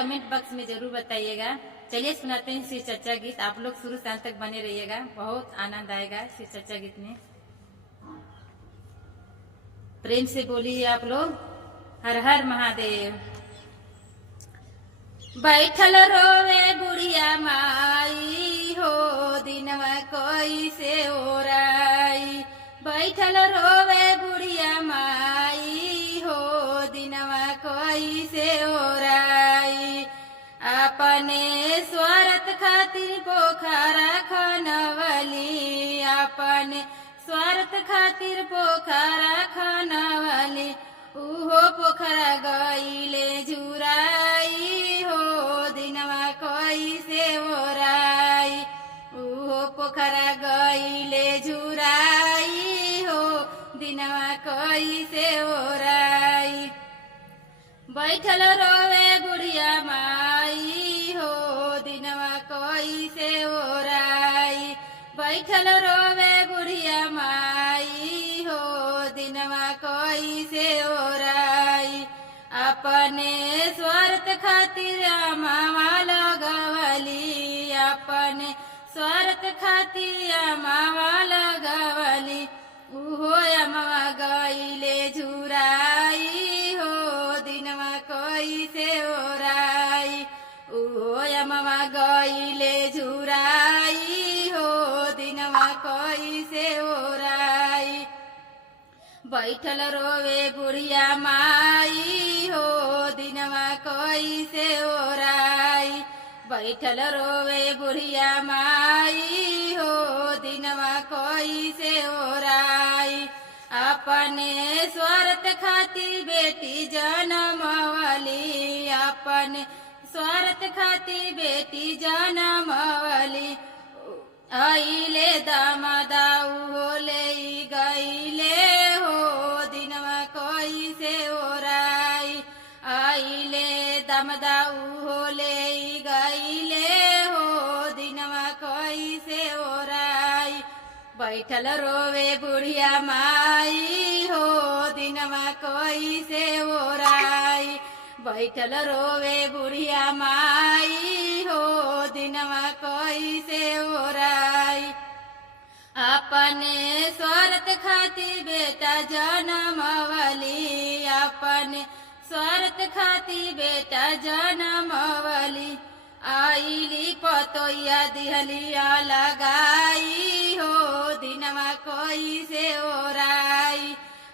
Comment box में जरूर बताइएगा। चलिए सुनाते हैं श्री चर्चा गीत। आप लोग शुरू से अंत तक बने रहिएगा, बहुत आनंद आएगा श्री चर्चा गीत में। प्रेम से बोलिए आप लोग, हर हर महादेव। बैठल रोवे बुढ़िया माई हो, दिनवा कोई से ओराई। बैठल रोवे बुढ़िया माई हो, दिनवा कोई से ओराई। अपने स्वार्थ खातिर पोखरा खनवली, अपने स्वार्थ खातिर पोखरा खनवली। उहो पोखरा गईले झुराई हो, दिनवा कोई से ओराई। उहो पोखरा गईले झुराई हो, दिनवा कोई से ओराई। बैठल रोवे बुढ़िया माई हो, दिनवा कोई से ओराई। बैठल रोवे बुढ़िया माई हो, दिनवा कोई से ओराई। अपने स्वार्थ खातिर मावा लगवली, अपने स्वार्थ खातिर मावा लगवली। उहो अमवा गईले झुराई हो, दिनवा कोई से ओराई। उहो अमवा गईले झुराई हो, दिनवा कोई से ओराई। बैठल रोवे बुढ़िया माई हो, दिनवा कोई से ओराई। बैठल रोवे बुढ़िया माई हो, दिनवा कोई से ओराई। अपने स्वार्थ खातिर बेटी जनमवली, अपने स्वार्थ खातिर बेटी जनमवली। आइले दामादा उहो ले गईले हो, दिनवा कोई से ओराई। आइले दामादा उहो ले गईले हो, दिनवा कोई से ओराई। बैठल रोवे बुढ़िया माई हो, दिनवा कोई से ओराई। बैठल रोवे बुढ़िया माई हो, दिनवा कोई से ओराई। अपने स्वार्थ खातिर बेटा जनमवली, अपने स्वार्थ खातिर बेटा जनमवली। आईली पतोया दिहलिया लगाई हो, दिनवा कोई से ओराई।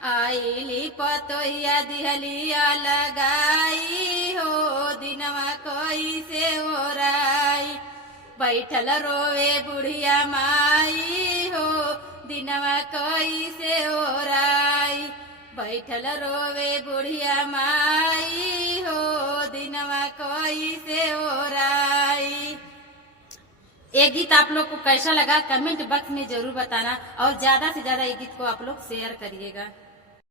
आईली पतोया दिहलिया लगाई हो, दिनवा कोई से ओराई। बैठल रोवे बुढ़िया माई हो, दिनवा कोई से ओराई। बैठल रोवे बुढ़िया माई हो, दिनवा कोई से ओराई। ये गीत आप लोग को कैसा लगा कमेंट बॉक्स में जरूर बताना, और ज्यादा से ज्यादा ये गीत को आप लोग शेयर करिएगा।